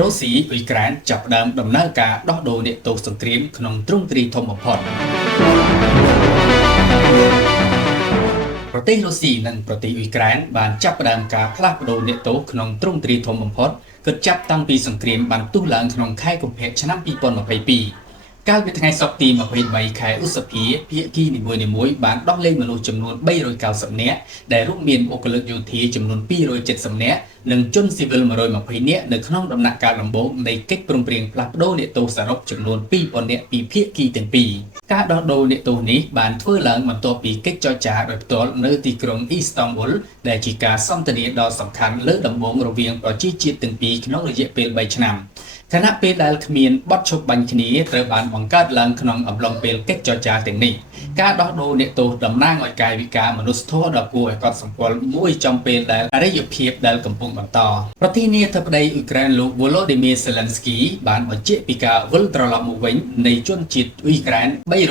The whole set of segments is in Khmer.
រុស្ស៊ីអ៊ុយក្រែនចាប់ផ្ដើមដំណើរការដោះដូរអ្នកទោសសង្គ្រាមក្នុងទ្រង់ទ្រាយធំបំផុតប្រទេសរុស្ស៊ីនិងប្រទេសអ៊ុយក្រែនបានចាប់ផ្ដើមការផ្លាស់ប្ដូរអ្នកទោសក្នុងទ្រង់ទ្រាយធំបំផុតគិតចាប់តាំងពីសង្គ្រាមបានផ្ទុះឡើងក្នុងខែកុម្ភៈឆ្នាំ2022កាលពីថ្ងៃសុក្រទី23ខែឧសភាភាគីនីមួយៗបានដោះលែងមនុស្សចំនួន390នាក់ដែលរួមមានបុគ្គលិកយោធាចំនួន270នាក់និងជនស៊ីវិល120នាក់នៅក្នុងដំណាក់កាលដំបូងនៃកិច្ចព្រមព្រៀងផ្លាស់ប្ដូរអ្នកទោសសរុបចំនួន2000នាក់ពីភាគីទាំងពីរការដោះដូរអ្នកទោសនេះបានធ្វើឡើងបន្ទាប់ពីកិច្ចចរចាដោយផ្ទាល់នៅទីក្រុងអ៊ីស្តង់ប៊ុលដែលជាការសន្ទនាដ៏សំខាន់លើកដំបូងរវាងប្រជាជាតិទាំងពីរក្នុងរយៈពេល3ឆ្នាំខណៈពេលដែលគ្មានបទឈប់បាញ់គ្នាត្រូវបានបង្កើតឡើងក្នុងអំឡុងពេលកិច្ចចរចាទាំងនេះការដោះដូរអ្នកទោសតំណាងឲ្យកាយវិការមនុស្សធម៌ដ៏គួរឲ្យកត់សម្គាល់មួយចំពេលដែលអរិយភាពដែលកំពុងបន្តប្រធានាធិបតីអ៊ុយក្រែនលោក Volodymyr Zelensky បានបញ្ជាក់ពីការវិលត្រឡប់មកវិញនៃជនជាតិអ៊ុយក្រែន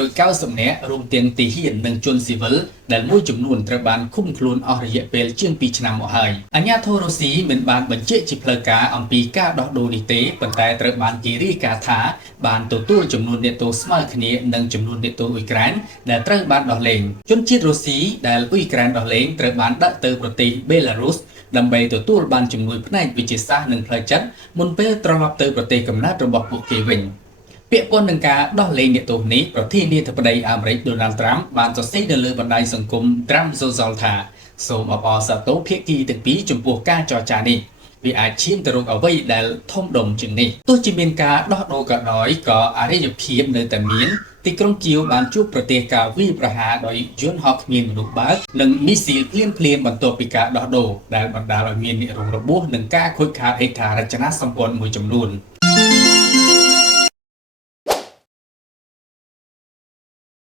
390នាក់រួមទាំងទាហាននិងជនស៊ីវិលដែលមួយចំនួនត្រូវបានឃុំខ្លួនអស់រយៈពេលជាង2ឆ្នាំមកហើយអាជ្ញាធររុស្ស៊ីមិនបានបញ្ជាក់ជាផ្លូវការអំពីការដោះដូរនេះទេប៉ុន្តែត្រូវបានគេរាយការណ៍ថាបានទទួលចំនួនអ្នកទោសស្មើគ្នានឹងចំនួនអ្នកទោសអ៊ុយក្រែនដែលត្រូវបានដោះលែងជនជាតិរុស្ស៊ីដែលអ៊ុយក្រែនដោះលែងត្រូវបានដាក់ទៅប្រទេសបេឡារុសដើម្បីទទួលបានជំនួយផ្នែកវិទ្យាសាស្ត្រនិងផ្លូវចិត្តមុនពេលត្រឡប់ទៅប្រទេសកំណើតរបស់ពួកគេវិញពាក់ព័ន្ធនឹងការដោះលែងអ្នកទោសនេះប្រធានាធិបតីអាមេរិក Donald Trump បានសរសេរនៅលើបណ្ដាញសង្គម Truth Social ថាសូមអបអរសាទរភាគីទាំងពីរចំពោះការចរចានេះវាអាចឈានទៅរកអ្វីដែលធំដុំជាងនេះទោះជាមានការដោះដូរក៏ដោយក៏អរិយភាពនៅតែមានទីក្រុងគៀវបានជួបប្រទះការវាយប្រហារដោយយន្តហោះគ្មានមនុស្សបើកនិងមីស៊ីលភ្លាមបន្ទាប់ពីការដោះដូរដែលបណ្ដាលឲ្យមានអ្នករងរបួសនិងការខូចខាតហេដ្ឋារចនាសម្ព័ន្ធមួយចំនួន